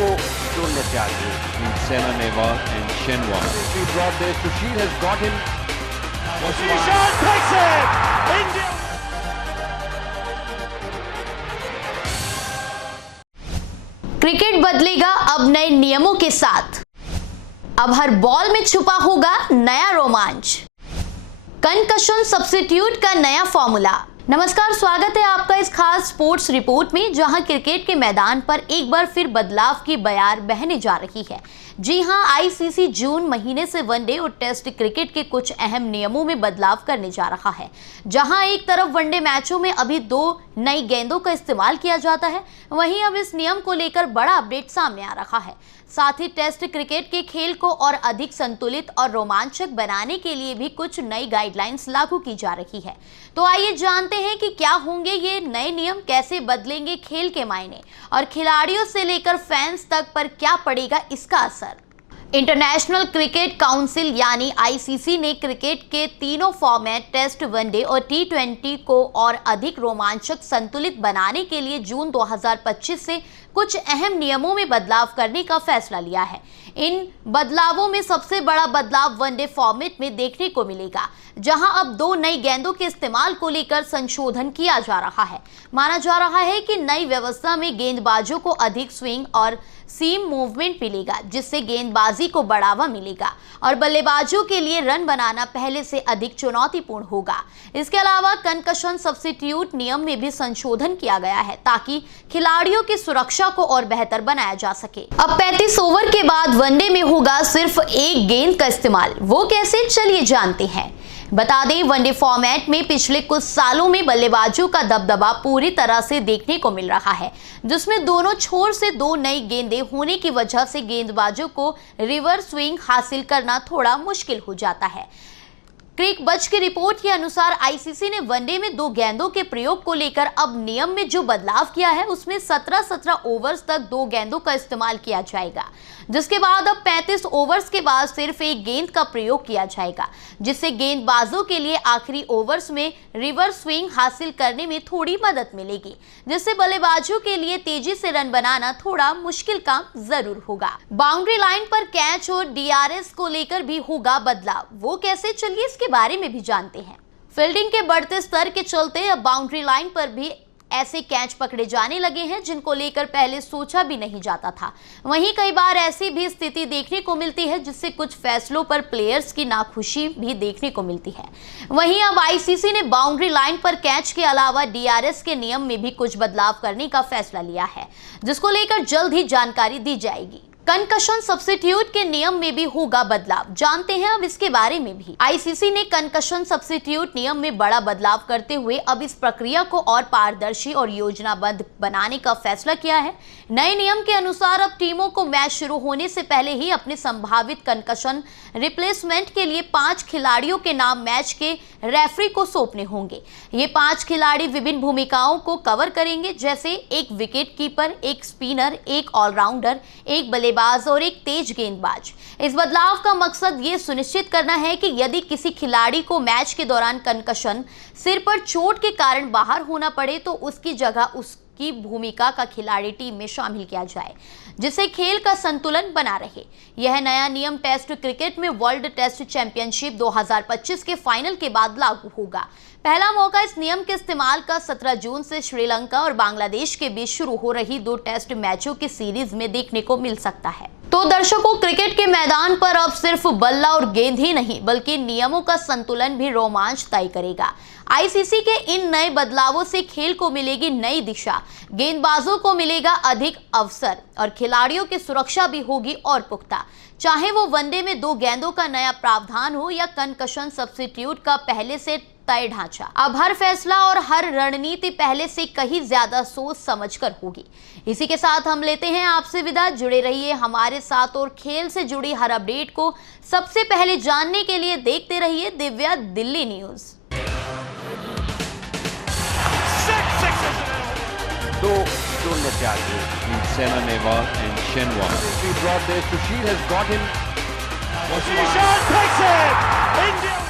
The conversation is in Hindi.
दो शून्य से आगे in Saina Nehwal and Shenwan. She brought there. Sushil has got him. Ishan takes it! India! Cricket बदलेगा अब नए नियमों के साथ। अब हर बॉल में छुपा होगा नया रोमांच। कंकशन सब्स्टिट्यूट का नया फॉर्मूला। नमस्कार, स्वागत है आपका इस खास स्पोर्ट्स रिपोर्ट में, जहां क्रिकेट के मैदान पर एक बार फिर बदलाव की बयार बहने जा रही है। जी हां, आईसीसी जून महीने से वनडे और टेस्ट क्रिकेट के कुछ अहम नियमों में बदलाव करने जा रहा है। जहां एक तरफ वनडे मैचों में अभी 2 नई गेंदों का इस्तेमाल किया जाता है, वहीं अब इस नियम को लेकर बड़ा अपडेट सामने आ रहा है। साथ ही टेस्ट क्रिकेट के खेल को और अधिक संतुलित और रोमांचक बनाने के लिए भी कुछ नई गाइडलाइंस लागू की जा रही है। तो आइए जानते हैं कि क्या होंगे ये नए नियम, कैसे बदलेंगे खेल के मायने और खिलाड़ियों से लेकर फैंस तक पर क्या पड़ेगा इसका असर। इंटरनेशनल क्रिकेट काउंसिल यानी आईसीसी ने क्रिकेट के तीनों फॉर्मेट टेस्ट, वनडे और टी20 को और अधिक रोमांचक संतुलित बनाने के लिए जून 2025 से कुछ अहम नियमों में बदलाव करने का फैसला लिया है। इन बदलावों में सबसे बड़ा बदलाव वनडे फॉर्मेट में देखने को मिलेगा, जहां अब 2 नई गेंदों के इस्तेमाल को लेकर संशोधन किया जा रहा है। माना जा रहा है कि नई व्यवस्था में गेंदबाजों को अधिक स्विंग और सीम मूवमेंट मिलेगा, जिससे गेंदबाजी को बढ़ावा मिलेगा और बल्लेबाजों के लिए रन बनाना पहले से अधिक चुनौतीपूर्ण होगा। इसके अलावा कंकशन सब्स्टिट्यूट नियम में भी संशोधन किया गया है, ताकि खिलाड़ियों की सुरक्षा को और बेहतर बनाया जा सके। अब 35 ओवर के बाद वनडे में होगा सिर्फ एक गेंद का इस्तेमाल। वो कैसे, चलिए जानते हैं। बता दें, वनडे फॉर्मेट में पिछले कुछ सालों में बल्लेबाजों का दबदबा पूरी तरह से देखने को मिल रहा है, जिसमें दोनों छोर से 2 नई गेंदें होने की वजह से गेंदबाजों को रिवर्स स्विंग हासिल करना थोड़ा मुश्किल हो जाता है। क्रिक बज की रिपोर्ट के अनुसार आईसीसी ने वनडे में 2 गेंदों के प्रयोग को लेकर अब नियम में जो बदलाव किया है, उसमें 17 ओवर्स तक 2 गेंदों का इस्तेमाल किया जाएगा, जिसके बाद अब 35 ओवर्स के बाद सिर्फ एक गेंद का प्रयोग किया जाएगा, जिससे गेंदबाजों के लिए आखिरी ओवर्स में रिवर्स स्विंग हासिल करने में थोड़ी मदद मिलेगी, जिससे बल्लेबाजों के लिए तेजी से रन बनाना थोड़ा मुश्किल काम जरूर होगा। बाउंड्री लाइन पर कैच और डीआरएस को लेकर भी होगा बदलाव। वो कैसे, चलिए इसके बारे में भी जानते हैं। फील्डिंग के बढ़ते स्तर के चलते अब बाउंड्री लाइन पर भी ऐसे कैच पकड़े जाने लगे हैं, जिनको लेकर पहले सोचा भी नहीं जाता था। वहीं कई बार ऐसी भी स्थिति देखने को मिलती है, जिससे कुछ फैसलों पर प्लेयर्स की नाखुशी भी देखने को मिलती है। वहीं अब आईसीसी ने बाउंड्री लाइन पर कैच के अलावा डीआरएस के नियम में भी कुछ बदलाव करने का फैसला लिया है, जिसको लेकर जल्द ही जानकारी दी जाएगी। कंकशन सब्स्टिट्यूट के नियम में भी होगा बदलाव, जानते हैं अब इसके बारे में भी। आईसीसी ने कंकशन सब्स्टिट्यूट नियम में बड़ा बदलाव करते हुए अब इस प्रक्रिया को और पारदर्शी और योजनाबद्ध बनाने का फैसला किया है। नए नियम के अनुसार अब टीमों को मैच शुरू होने से पहले ही अपने संभावित कंकशन रिप्लेसमेंट के लिए 5 खिलाड़ियों के नाम मैच के रेफरी को सौंपने होंगे। ये 5 खिलाड़ी विभिन्न भूमिकाओं को कवर करेंगे, जैसे एक विकेट कीपर, एक स्पिनर, एक ऑलराउंडर, एक बल्लेबाज और एक तेज गेंदबाज। इस बदलाव का मकसद ये सुनिश्चित करना है कि यदि किसी खिलाड़ी को मैच के दौरान कंकशन, सिर पर चोट के कारण बाहर होना पड़े, तो उसकी जगह उसकी भूमिका का खिलाड़ी टीम में शामिल किया जाए, जिससे खेल का संतुलन बना रहे। यह नया नियम टेस्ट क्रिकेट में वर्ल्ड टेस्ट चैंपियनशिप 2025 के फाइनल के बाद लागू होगा। पहला मौका इस नियम के इस्तेमाल का 17 जून से श्रीलंका और बांग्लादेश के बीच शुरू हो रही 2 टेस्ट मैचों की सीरीज में देखने को मिल सकता है। तो दर्शकों, क्रिकेट के मैदान पर अब सिर्फ बल्ला और गेंद ही नहीं, बल्कि नियमों का संतुलन भी रोमांच तय करेगा। आईसीसी के इन नए बदलावों से खेल को मिलेगी नई दिशा, गेंदबाजों को मिलेगा अधिक अवसर और खिलाड़ियों की सुरक्षा भी होगी और पुख्ता। चाहे वो वनडे में 2 गेंदों का नया प्रावधान हो या कंकशन सब्स्टिट्यूट का पहले से तय ढांचा, अब हर फैसला और हर रणनीति पहले से कहीं ज्यादा सोच समझकर होगी। इसी के साथ हम लेते हैं आपसे विदा। जुड़े रहिए हमारे साथ और खेल से जुड़ी हर अपडेट को सबसे पहले जानने के लिए देखते रहिए दिव्या दिल्ली न्यूज। 2 शून्य से आगे in Saina Nehwal and Shenwan. She brought there. Sushil has got him. Ishan takes it! India!